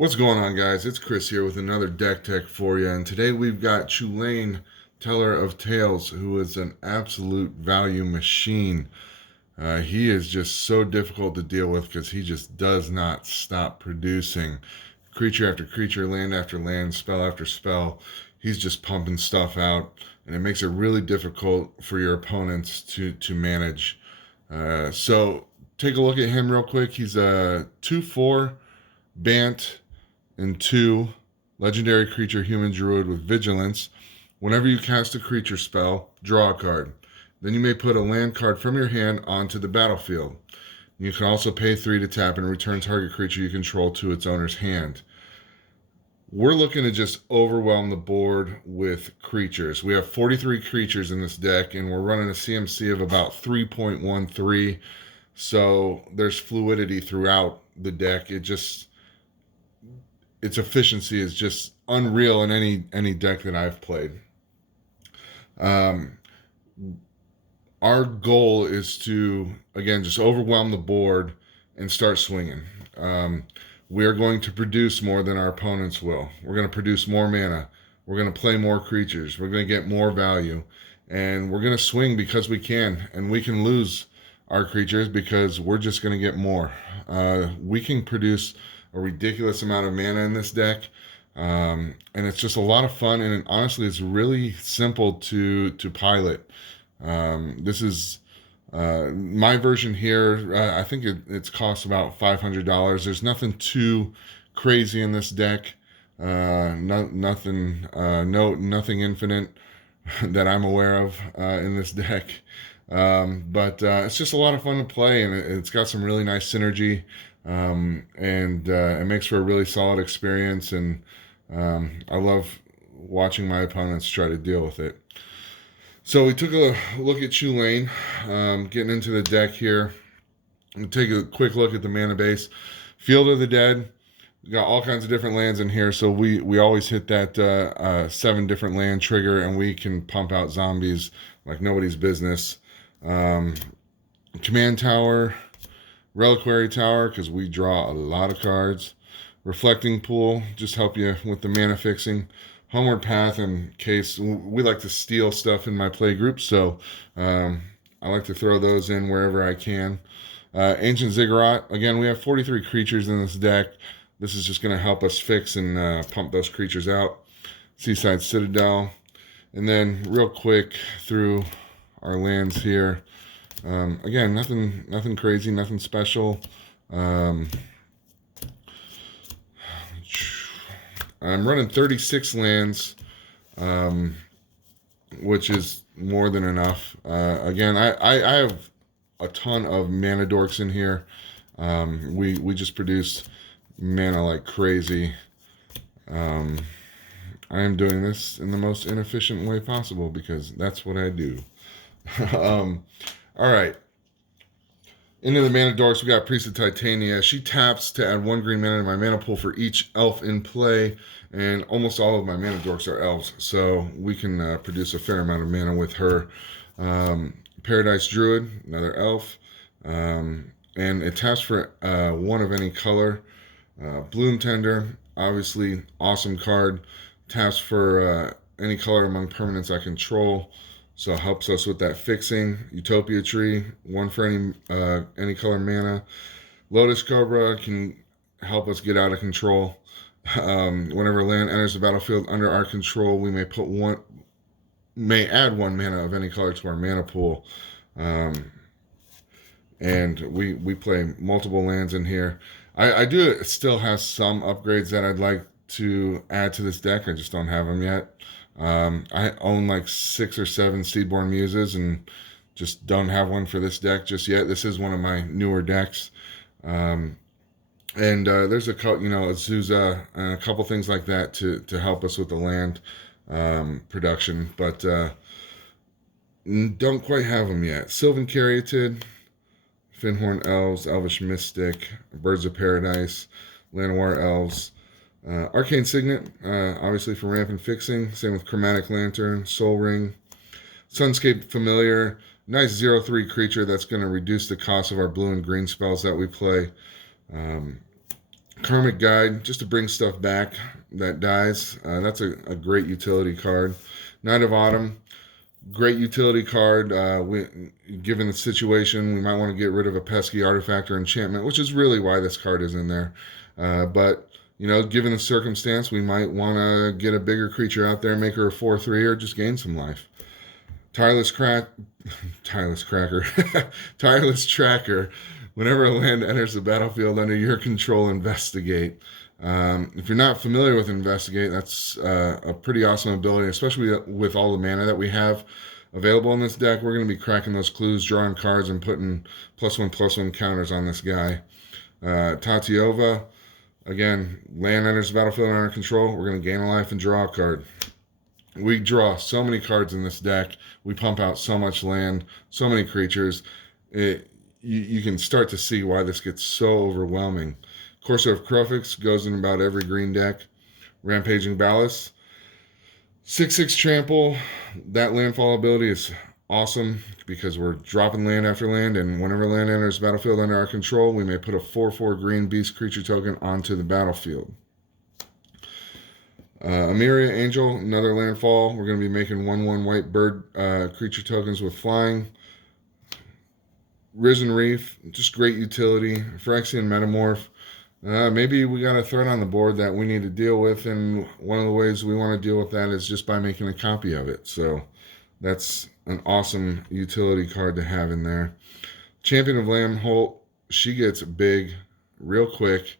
What's going on, guys? It's Chris here with another deck tech for you, and today we've got Chulane, Teller of Tales, who is an absolute value machine. He is just so difficult to deal with because he just does not stop producing creature after creature, land after land, spell after spell. He's just pumping stuff out, and it makes it really difficult for your opponents to manage. So take a look at him real quick. He's a 2/4 Bant and 2 legendary creature human druid with vigilance. Whenever you cast a creature spell, draw a card. Then you may put a land card from your hand onto the battlefield. You can also pay 3 to tap and return target creature you control to its owner's hand. We're looking to just overwhelm the board with creatures. We have 43 creatures in this deck, and we're running a CMC of about 3.13. So there's fluidity throughout the deck. Its efficiency is just unreal in any deck that I've played. Um, our goal is to, again, just overwhelm the board and start swinging. We are going to produce more than our opponents will. We're going to produce more mana. We're going to play more creatures. We're going to get more value. And we're going to swing because we can. And we can lose our creatures because we're just going to get more. We can produce a ridiculous amount of mana in this deck. And it's just a lot of fun. And honestly, it's really simple to pilot. This is my version here. I think it's cost about $500. There's nothing too crazy in this deck. Nothing infinite that I'm aware of in this deck. But it's just a lot of fun to play, and it's got some really nice synergy, and it makes for a really solid experience. And I love watching my opponents try to deal with it. So we took a look at Chulane, getting into the deck here. We'll take a quick look at the mana base. Field of the Dead. We got all kinds of different lands in here, so we always hit that 7 different land trigger, and we can pump out zombies like nobody's business. Command Tower, Reliquary Tower, because we draw a lot of cards. Reflecting Pool, just help you with the mana fixing. Homeward Path, in case we like to steal stuff in my play group, so I like to throw those in wherever I can. Ancient Ziggurat, again, we have 43 creatures in this deck. This is just going to help us fix and pump those creatures out. Seaside Citadel, and then real quick through our lands here. Again, nothing crazy, nothing special. I'm running 36 lands, which is more than enough. Again, I have a ton of mana dorks in here. We just produce mana like crazy. I am doing this in the most inefficient way possible because that's what I do. All right. Into the mana dorks, we got Priest of Titania. She taps to add 1 green mana to my mana pool for each elf in play, and almost all of my mana dorks are elves, so we can produce a fair amount of mana with her. Paradise Druid, another elf, and it taps for 1 of any color. Bloom Tender, obviously awesome card. Taps for any color among permanents I control. So it helps us with that fixing. Utopia Tree, 1 for any color mana. Lotus Cobra can help us get out of control. Whenever land enters the battlefield under our control, we may add 1 mana of any color to our mana pool. And we play multiple lands in here. I do still have some upgrades that I'd like to add to this deck. I just don't have them yet. I own like 6 or 7 Seedborn Muses and just don't have one for this deck just yet. This is one of my newer decks. And there's a Azusa and a couple things like that to help us with the land production, but don't quite have them yet. Sylvan Caryatid, Finhorn Elves, Elvish Mystic, Birds of Paradise, Llanowar Elves, Arcane Signet, obviously for ramp and fixing. Same with Chromatic Lantern, Soul Ring, Sunscape Familiar, nice 0/3 creature that's going to reduce the cost of our blue and green spells that we play. Karmic Guide, just to bring stuff back that dies. That's a great utility card. Knight of Autumn, great utility card. Given the situation, we might want to get rid of a pesky artifact or enchantment, which is really why this card is in there. But given the circumstance, we might want to get a bigger creature out there, make her a 4/3, or just gain some life. Tireless Tireless Cracker, Tireless Tracker. Whenever a land enters the battlefield under your control, investigate. If you're not familiar with Investigate, that's a pretty awesome ability, especially with all the mana that we have available in this deck. We're going to be cracking those clues, drawing cards, and putting +1/+1 counters on this guy. Tatiova, again, land enters the battlefield under our control. We're going to gain a life and draw a card. We draw so many cards in this deck. We pump out so much land, so many creatures. You can start to see why this gets so overwhelming. Courser of Crufix goes in about every green deck. Rampaging Ballast. 6/6 Trample. That landfall ability is awesome because we're dropping land after land, and whenever land enters the battlefield under our control, we may put a 4/4 green beast creature token onto the battlefield. Amiria Angel, another landfall. We're going to be making 1/1 white bird creature tokens with flying. Risen Reef, just great utility. Phyrexian Metamorph. Maybe we got a threat on the board that we need to deal with, and one of the ways we want to deal with that is just by making a copy of it. So that's an awesome utility card to have in there. Champion of Lambholt, she gets big real quick,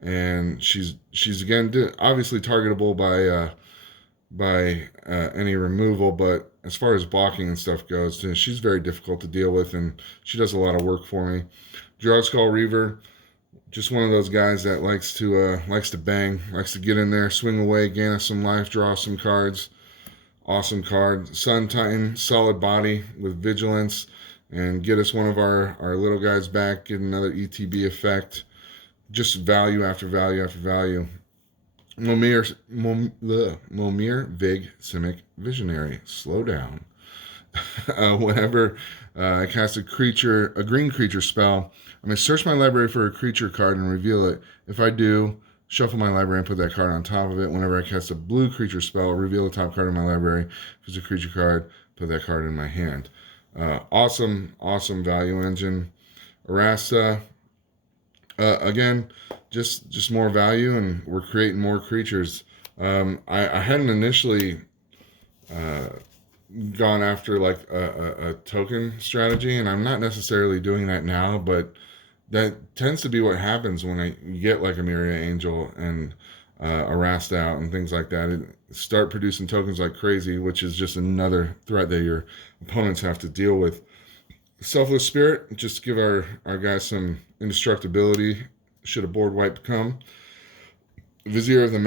and she's again obviously targetable by any removal, but as far as blocking and stuff goes, she's very difficult to deal with, and she does a lot of work for me. Drowskull Reaver, just one of those guys that likes to bang, likes to get in there, swing away, gain us some life, draw some cards. Awesome card. Sun Titan, solid body with vigilance, and get us one of our little guys back, get another ETB effect. Just value after value after value. Momir Vig Simic Visionary. Slow down. Whenever I cast a green creature spell, I may search my library for a creature card and reveal it. If I do, shuffle my library and put that card on top of it. Whenever I cast a blue creature spell, reveal the top card of my library. If it's a creature card, put that card in my hand. Awesome value engine. Arasta, again, just more value, and we're creating more creatures. I hadn't initially gone after like a token strategy, and I'm not necessarily doing that now, but that tends to be what happens when I get like a Amiria Angel and Arasta out and things like that. Start producing tokens like crazy, which is just another threat that your opponents have to deal with. Selfless Spirit, just give our guys some indestructibility should a board wipe come. Vizier of the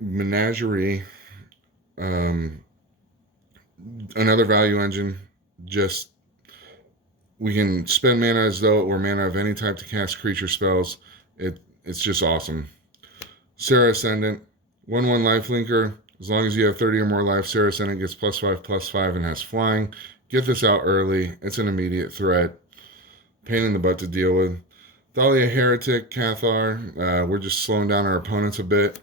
Menagerie, another value engine. Just we can spend mana as though it were mana of any type to cast creature spells. It's just awesome. Serra Ascendant, 1/1 lifelinker. As long as you have 30 or more life, Serra Ascendant gets +5/+5 and has flying. Get this out early. It's an immediate threat. Pain in the butt to deal with. Thalia Heretic, Cathar. We're just slowing down our opponents a bit.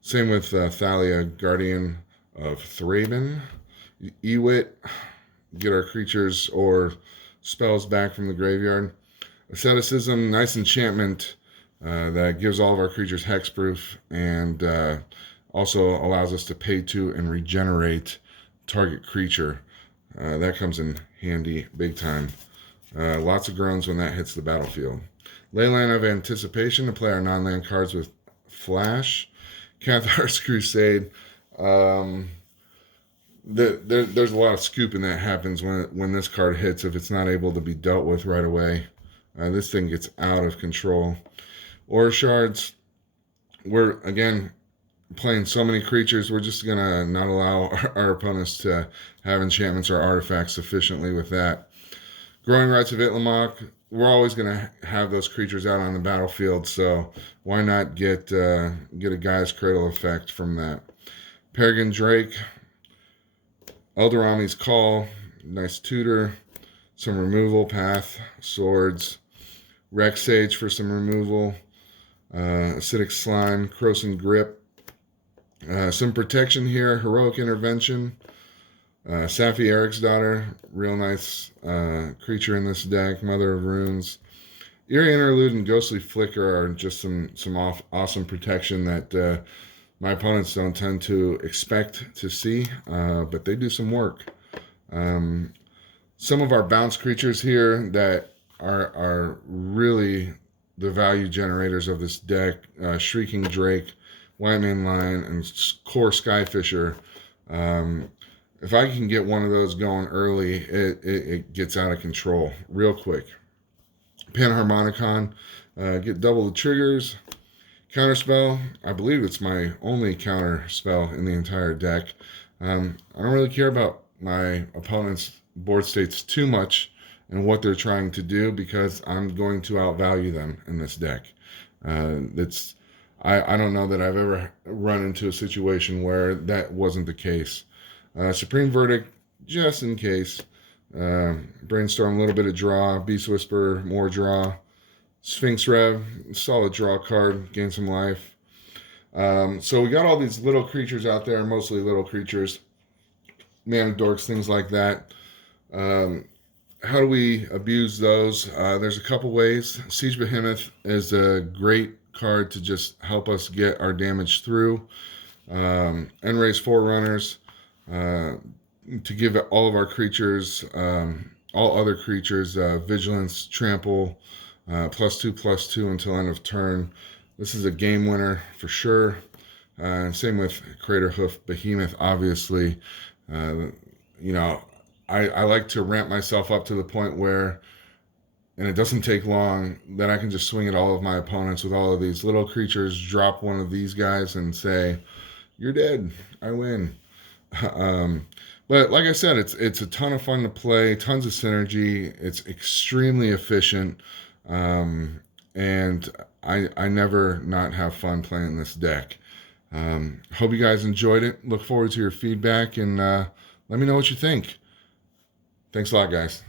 Same with Thalia, Guardian of Thraben. Ewit, get our creatures or spells back from the graveyard. Asceticism, nice enchantment that gives all of our creatures hexproof and also allows us to pay to and regenerate target creature. That comes in handy big time. Lots of groans when that hits the battlefield. Leyline of Anticipation to play our non-land cards with Flash. Cathar's Crusade. There's a lot of scooping that happens when this card hits if it's not able to be dealt with right away. This thing gets out of control. Aura Shards. We're, again, playing so many creatures, we're just going to not allow our opponents to have enchantments or artifacts sufficiently with that. Growing Rights of Itlimoc. We're always going to have those creatures out on the battlefield, so why not get a Gaia's Cradle effect from that. Peregrine Drake. Eldorami's Call. Nice tutor. Some removal, path, swords. Rex Sage for some removal. Acidic Slime, Corrosive Grip. Some protection here, Heroic Intervention. Safi Eric's Daughter, real nice creature in this deck. Mother of Runes. Eerie Interlude and Ghostly Flicker are just some awesome protection that my opponents don't tend to expect to see, but they do some work. Some of our bounce creatures here that are really the value generators of this deck: Shrieking Drake, White Mane Lion, and Core Skyfisher. If I can get one of those going early, it gets out of control real quick. Panharmonicon, get double the triggers. Counterspell, I believe it's my only counter spell in the entire deck. I don't really care about my opponent's board states too much and what they're trying to do, because I'm going to outvalue them in this deck. I don't know that I've ever run into a situation where that wasn't the case. Supreme Verdict, just in case. Brainstorm, a little bit of draw. Beast Whisperer, more draw. Sphinx Rev, solid draw card, gain some life. So we got all these little creatures out there, mostly little creatures. Mana Dorks, things like that. How do we abuse those? There's a couple ways. Siege Behemoth is a great card to just help us get our damage through. Enray's Forerunners, to give all of our creatures, all other creatures, Vigilance, Trample, +2/+2 until end of turn. This is a game winner for sure. Same with Crater Hoof Behemoth, obviously. I like to ramp myself up to the point where, and it doesn't take long, then I can just swing at all of my opponents with all of these little creatures, drop one of these guys and say, you're dead, I win. But like I said, it's a ton of fun to play, tons of synergy, it's extremely efficient, and I never not have fun playing this deck. Hope you guys enjoyed it. Look forward to your feedback, and let me know what you think. Thanks a lot, guys.